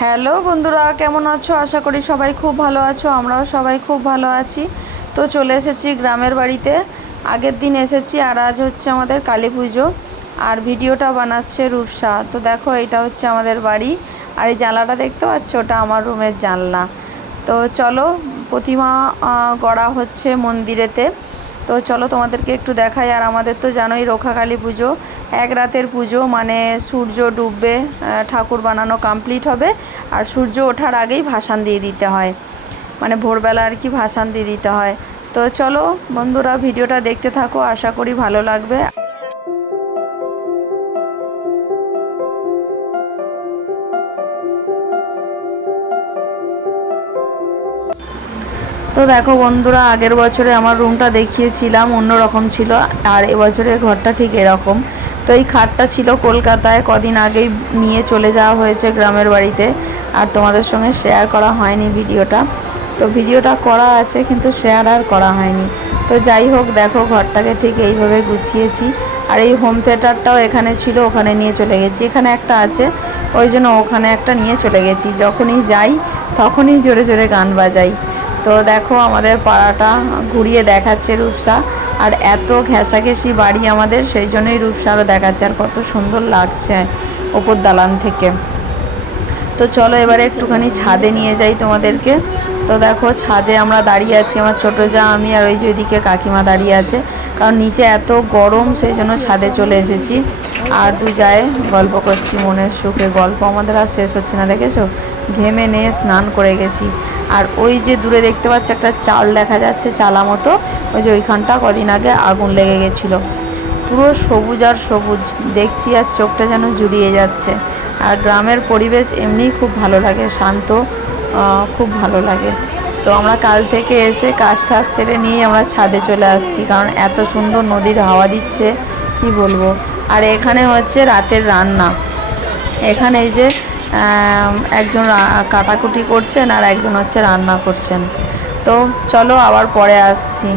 Hello বন্ধুরা, কেমন আছো? আশা করি সবাই খুব ভালো আছো, আমরাও সবাই খুব ভালো আছি। তো চলে এসেছি গ্রামের বাড়িতে। আগের দিন এসেছি আর আজ হচ্ছে আমাদের কালী পুজো। আর ভিডিওটা বানাচ্ছে রূপসা। তো দেখো, এটা হচ্ছে আমাদের বাড়ি। আর এই জানলাটা দেখতে পাচ্ছ? ওটা আমার রুমের জানলা। তো চলো, প্রতিমা গড়া হচ্ছে মন্দিরেতে। তো চলো তোমাদেরকে একটু দেখাই। আর আমাদের তো জানোই রক্ষাকালী পুজো। এক রাতের পুজো মানে সূর্য ডুববে ঠাকুর বানানো কমপ্লিট হবে, আর সূর্য ওঠার আগেই ভাসান দিয়ে দিতে হয়। মানে ভোরবেলা আর কি ভাসান দিয়ে দিতে হয়। তো চলো বন্ধুরা, ভিডিওটা দেখতে থাকো, আশা করি ভালো লাগবে। তো দেখো বন্ধুরা, আগের বছরে আমার রুমটা দেখিয়েছিলাম অন্য রকম ছিল, আর এবছরের ঘরটা ঠিক এরকম। তো এই খাটটা ছিল কলকাতায়, কদিন আগেই নিয়ে চলে যাওয়া হয়েছে গ্রামের বাড়িতে। আর তোমাদের সঙ্গে শেয়ার করা হয়নি ভিডিওটা। তো ভিডিওটা করা আছে, কিন্তু শেয়ার আর করা হয়নি। তো যাই হোক, দেখো ঘরটাকে ঠিক এইভাবে গুছিয়েছি। আর এই হোম থিয়েটারটাও এখানে ছিল, ওখানে নিয়ে চলে গেছি। এখানে একটা আছে, ওই জন্য ওখানে একটা নিয়ে চলে গেছি। যখনই যাই, তখনই জোরে জোরে গান বাজাই। তো দেখো আমাদের পাড়াটা ঘুরিয়ে দেখাচ্ছে রূপসা। আর এত ঘেঁষাঘেঁষি বাড়ি আমাদের, সেই জন্যই রূপসা আরও দেখাচ্ছে আর কত সুন্দর লাগছে ওপর দালান থেকে। তো চলো এবারে একটুখানি ছাদে নিয়ে যাই তোমাদেরকে। তো দেখো ছাদে আমরা দাঁড়িয়ে আছি, আমার ছোটো যা, আমি আর ওই যে ওইদিকে কাকিমা দাঁড়িয়ে আছে। কারণ নিচে এত গরম, সেই জন্য ছাদে চলে এসেছি। আর দু যায় গল্প করছি মনের সুখে, গল্প আমাদের আর শেষ হচ্ছে না, দেখেছ? ঘেমে নিয়ে স্নান করে গেছি। আর ওই যে দূরে দেখতে পাচ্ছ একটা চাল দেখা যাচ্ছে চালা মতো ওই যে ওইখানটা কদিন আগে আগুন লেগে গেছিল। পুরো সবুজ আর সবুজ। দেখছি আর চোখটা যেন জুড়িয়ে যাচ্ছে। আর গ্রামের পরিবেশ এমনিই খুব ভালো লাগে, শান্ত খুব ভালো লাগে। তো আমরা কাল থেকে এসে কাজ টাজ সেরে নিয়ে আমরা ছাদে চলে আসছি, কারণ এত সুন্দর নদীর হাওয়া দিচ্ছে, কি বলব? আর এখানে হচ্ছে রাতের রান্না। এখানে এই যে একজন কাটাকুটি করছেন আর একজন হচ্ছে রান্না করছেন। তো চলো আবার পরে আসছি।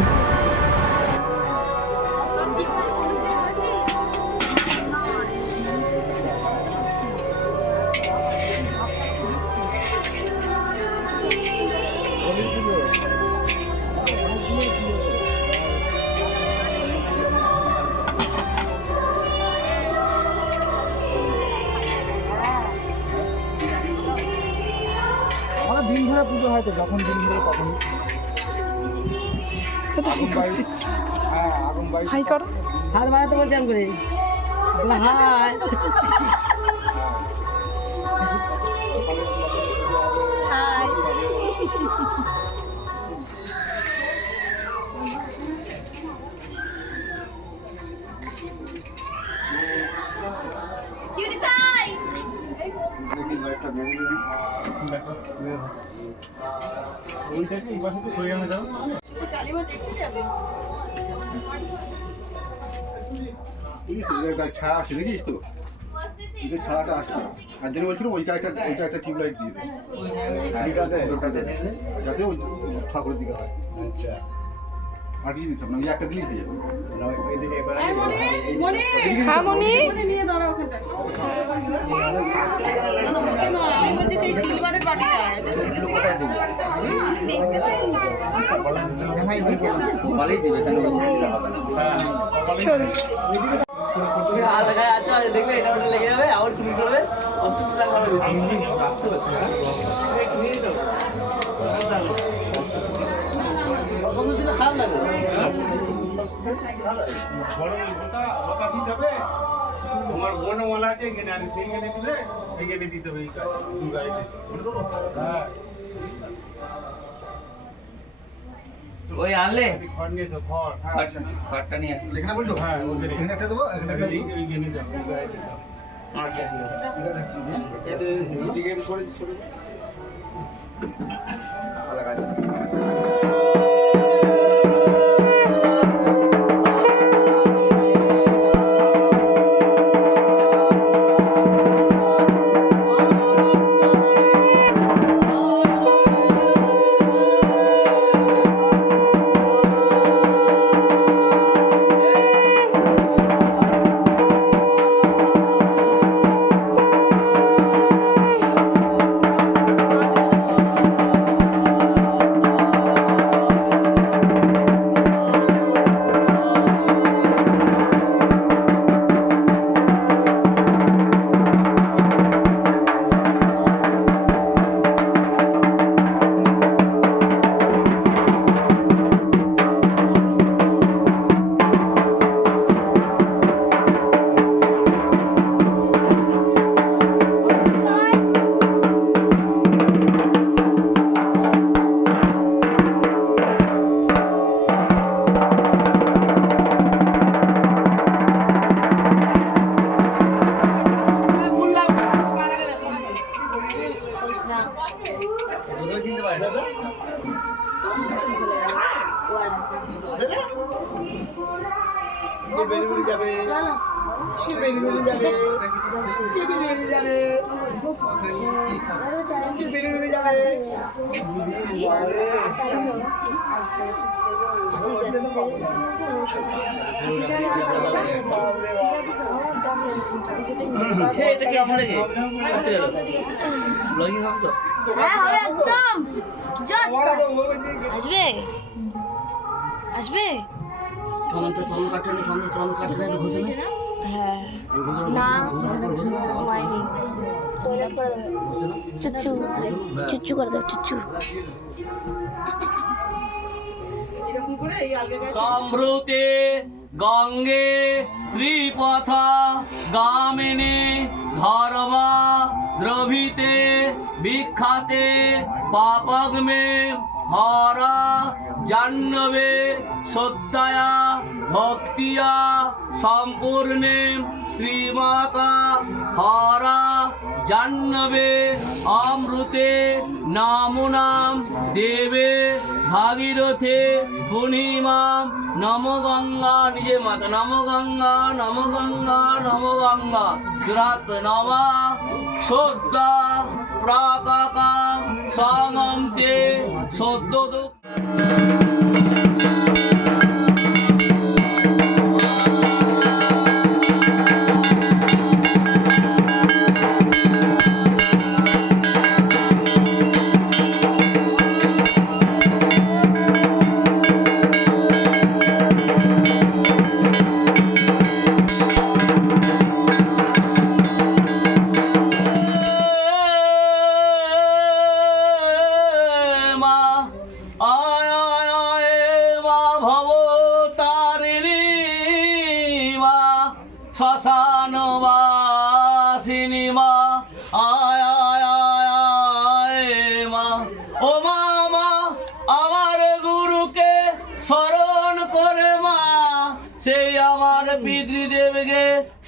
ওইটাকে এই পাশে তো সরিয়ে আনা যাও ছায়া আসছে দেখিস তো? কিন্তু ছায়াটা আসছে। আর জন্য বলছিল ওইটা একটা ওইটা একটা টিউবলাইট দিয়ে দেবে। যাতে ওই ঠাকুরের দিকে হয়। কিছু দিতে হবে না ওই একটা দিলেই হয়ে যাবে। হ্যাঁ তুমি আলাগায় আছো? আর দেখবে এটা ওটা লেগে যাবে আবার তুমি করবে অসুবিধা হবে। তোমার বোন মালা আছে এখানে আমি সেইখানে দিলে সেইখানে দিতে হবে এই কাজ দু গাড়িতে হ্যাঁ। ওই আনলে? খড় নিয়ে তো খড় খড়টা নিয়ে আসবে এখানে বলতো? হ্যাঁ এখানে একটা দেবো একটা আচ্ছা ঠিক আছে। আসবে? আসবে? হ্যাঁ। না? হয়নি তোলাক করে দেবে চুচ্চু। চুচ্চু করে দেবে চুচ্চু। সম্ভ্রুতে গঙ্গে ত্রিপথ গামিনী ধর্মা দ্রভিতে বিখ্যাতে পাপগ্মে হরা জাহ্নবে শ্রদ্ধায়া ভক্তিয়া সম্পূর্ণে শ্রীমাতা হরা জাহ্নবে অমৃতে নামুনাম দেবে ভাগীরথে পূর্ণিমাম নম গঙ্গা নিজে মাতা, নম গঙ্গা নম গঙ্গা নম গঙ্গা। জুরাত নমা সদ্যা প্রাকাকা সঙ্গন্তে সদ্য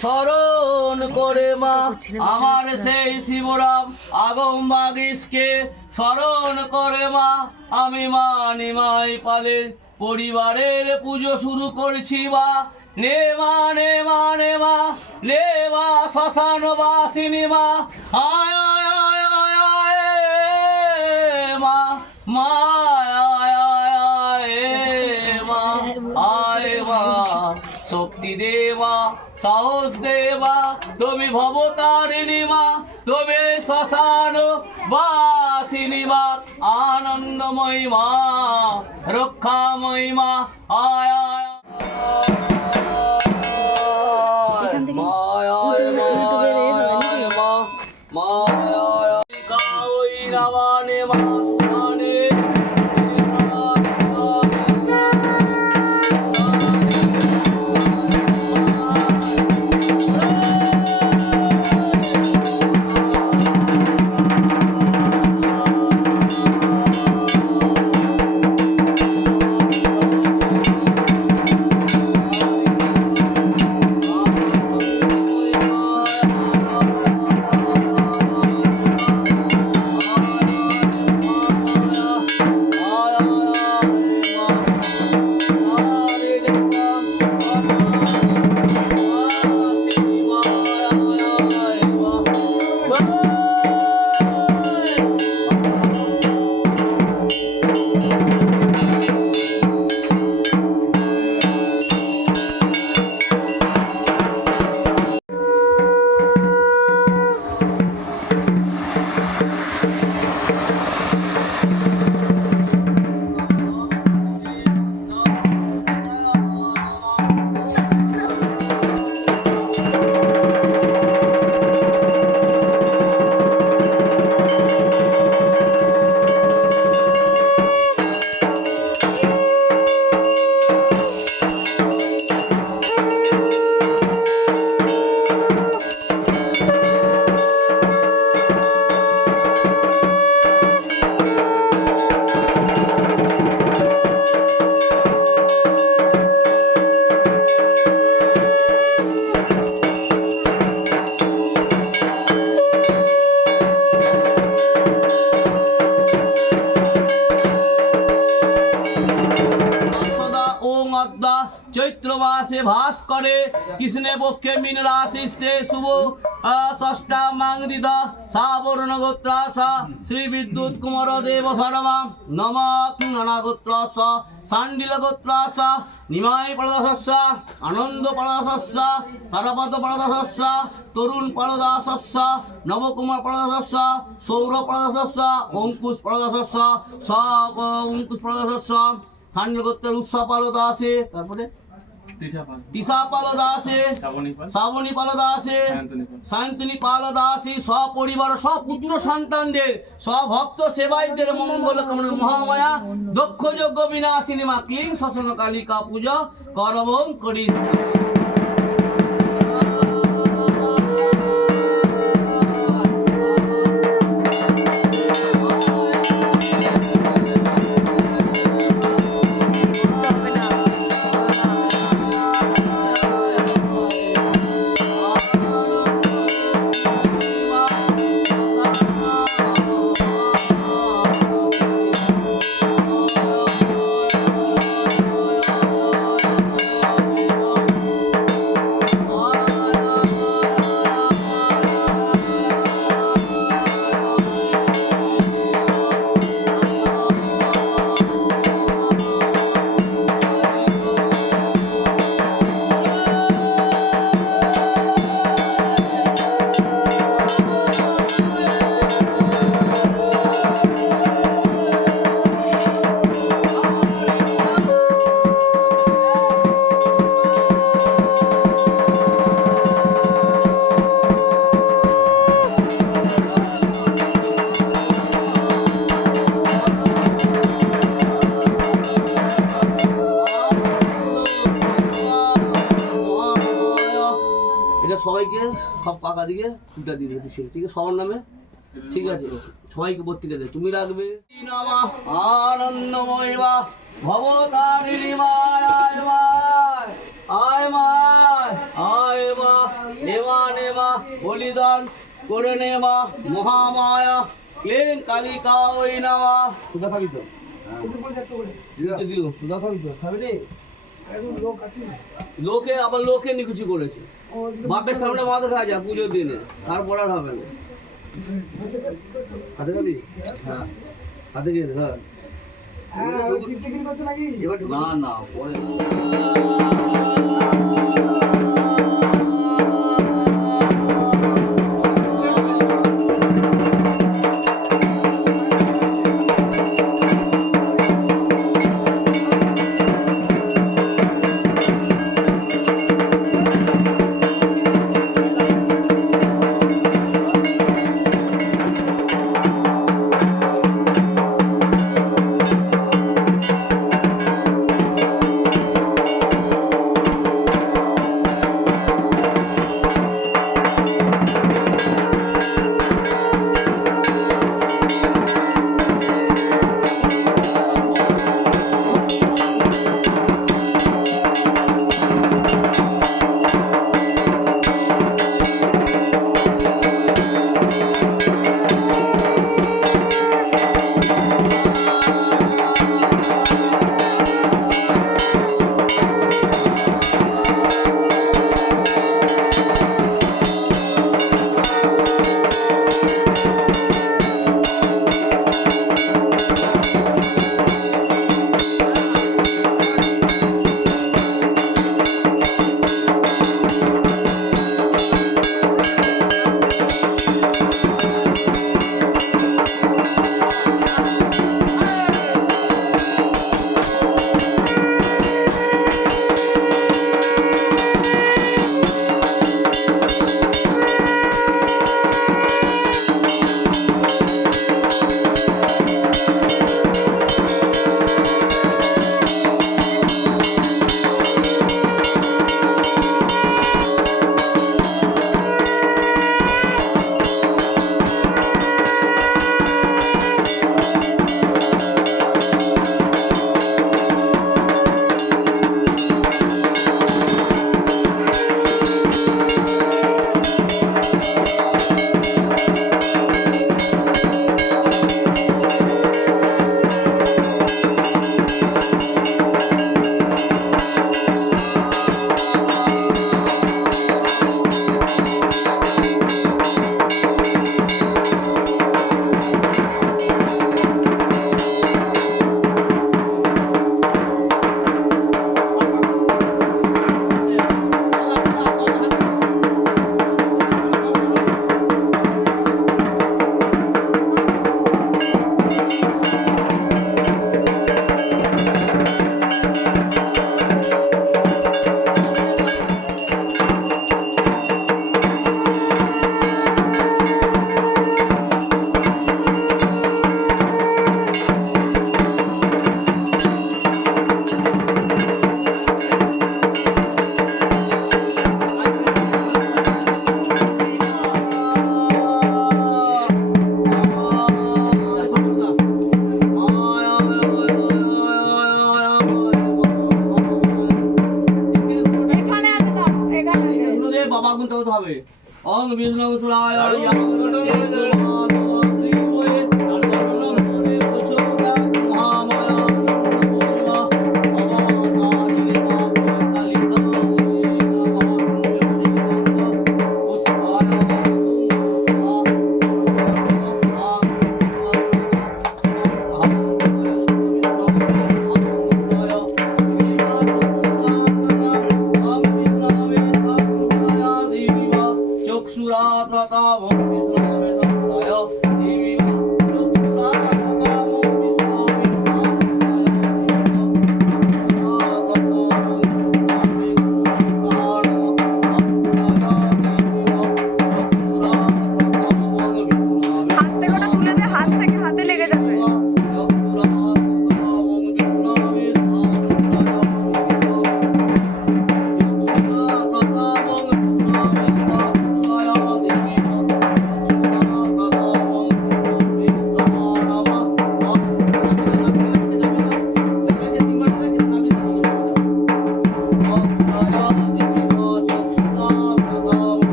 স্মরণ করে মা আমার সেই শিবরাম আগম বাগিসকে স্মরণ করে মা আমি মা নিমাই পালের পরিবারের পুজো শুরু করছি মা। নে মা নে মা নে মা নে মা শ্মশান বাসিনী মা। আয় আয় আয় আয় আয় মা মা আয় আয় আয় মা। আয় মা শক্তি দেবা সাহস দেবা তুমি ভবতারিণী মা তুমি শ্মশান বাসিনী মা আনন্দময়ী মা রক্ষাময়ী মা আয় পূর্ণবাসে ভাস করে। কৃষ্ণে পক্ষে মিন রাশিস্তে শুভ ষষ্ঠা মাংদিতা সাবর্ণ গোত্রাসা, শ্রী বিদ্যুৎ কুমার দেব সরমা নমক নানা গোত্রাস, সান্ডিল গোত্রাস, নিমাই পরদাসস্য আনন্দ পরদাসস্য সরপদ পরদাসস্য তরুণ পরদাসস্য নবকুমার পরদাসস্য সৌর পরদাসস্য অঙ্কুশ পরদাসস্য সব অঙ্কুশ পরদাসস্য সান্ডিল গোত্রের উৎসব আছে তারপরে? তিসা শ্রাবণী শান্তনী সপরিবার সপুত্র সন্তানদের সভক্ত সেবাইদের মঙ্গল কামনা মহামায়া দক্ষ যজ্ঞ বিনাশিনী মা ক্লিং শাসন কালিকা পূজা করবং করি। সব কাকা দিকে দিয়ে দেবে ঠিক আছে? সবার নামে? ঠিক আছে। সবাইকে পত্রিকা দে তুমি রাখবে। নামা আনন্দময় বা ভবতারিণী মায় আয় মা নেমা নেমা বলিদান করে নেমা মহামায়া ক্লেন কালিকা ওই নামা সুদা খাবি তো? সুদা খাবি তো? খাবি রে লোকে আবার লোকে নিকুচি করেছে। বাপের সামনে মদ খাওয়া যায় পুজোর দিনে তারপর আর হবে না। হাতে খাবি? হ্যাঁ। হাতে গিয়ে হ্যাঁ এবার না না পরে।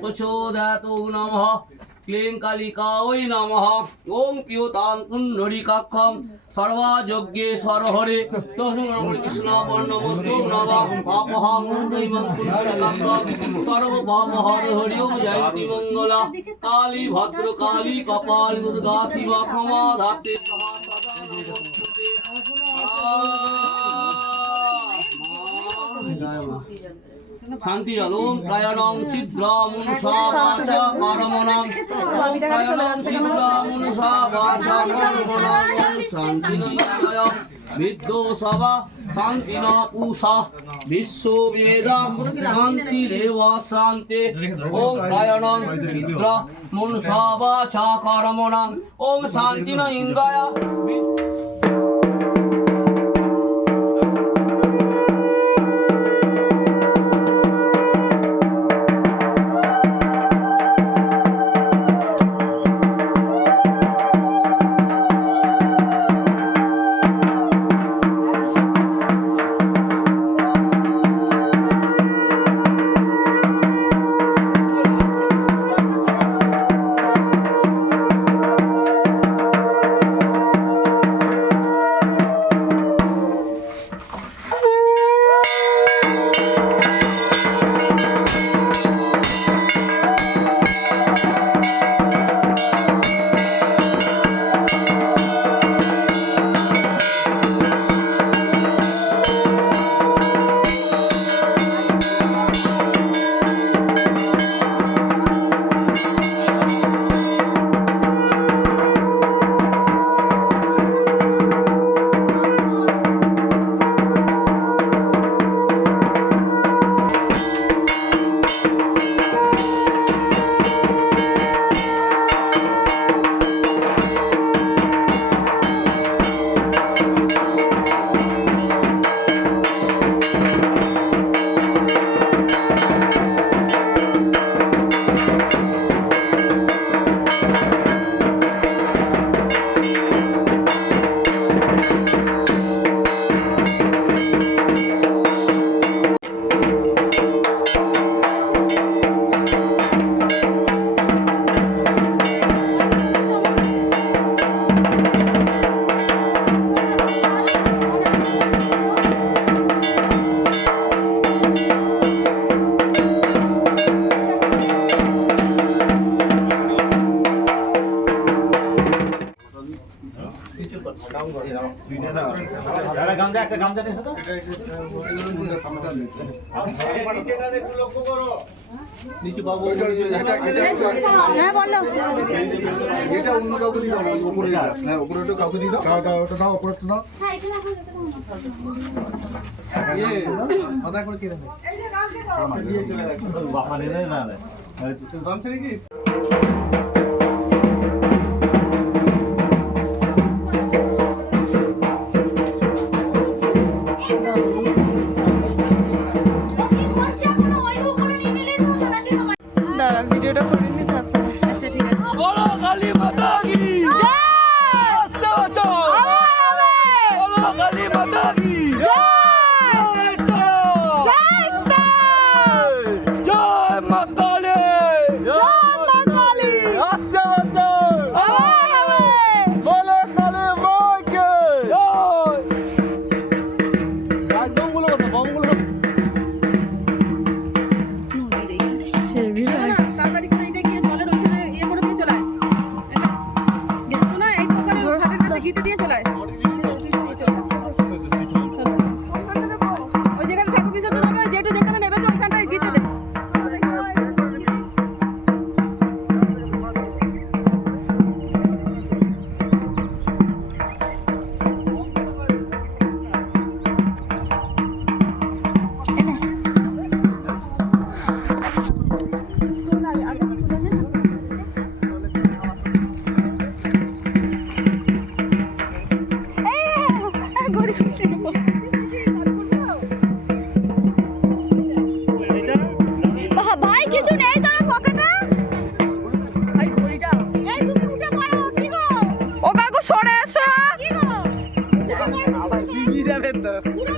ঘোরে প্রচোদয়াত নমঃ ক্লিং কালিকা ওই নমঃ ওম পিয়তাং পুণ্ডরীকাক্ষম সর্বাযজ্ঞে সরহরে তস্মৈ কৃষ্ণ বর্ণমস্তু নমঃ পাপহং দৈবং পুণ্ডরীকাক্ষম সর্ব পাপহর হরি ওম জয়তি মঙ্গলা কালী ভদ্র কালী কপাল দুর্গা শিবা ক্ষমা ধাত্রী সহা সদা নমস্তুতে শান্তি জলম কায়নং ছিদ্রমনুষা বাচা কর্মণং কায়নং ছিদ্রমনুষা বাচা কর্মণং শান্তি নয় বিদ্যো সভা শান্তি ন পুষা। বিশ্ব বেদ শান্তি। ওম কায়নং ছিদ্র মনুষা বাচা কর্মণং ওম শান্তি ন ইন্দ্রায়। হ্যাঁ বলো এটা অন্য কাউকে দিয়ে দাও উপরে হ্যাঁ উপরে একটু কাউকে দিয়ে দাও। দাও ওটা দাও উপরে একটু দাও দাঁড়া ঘাটের কাছে সরে এসো। কি গো? পুরো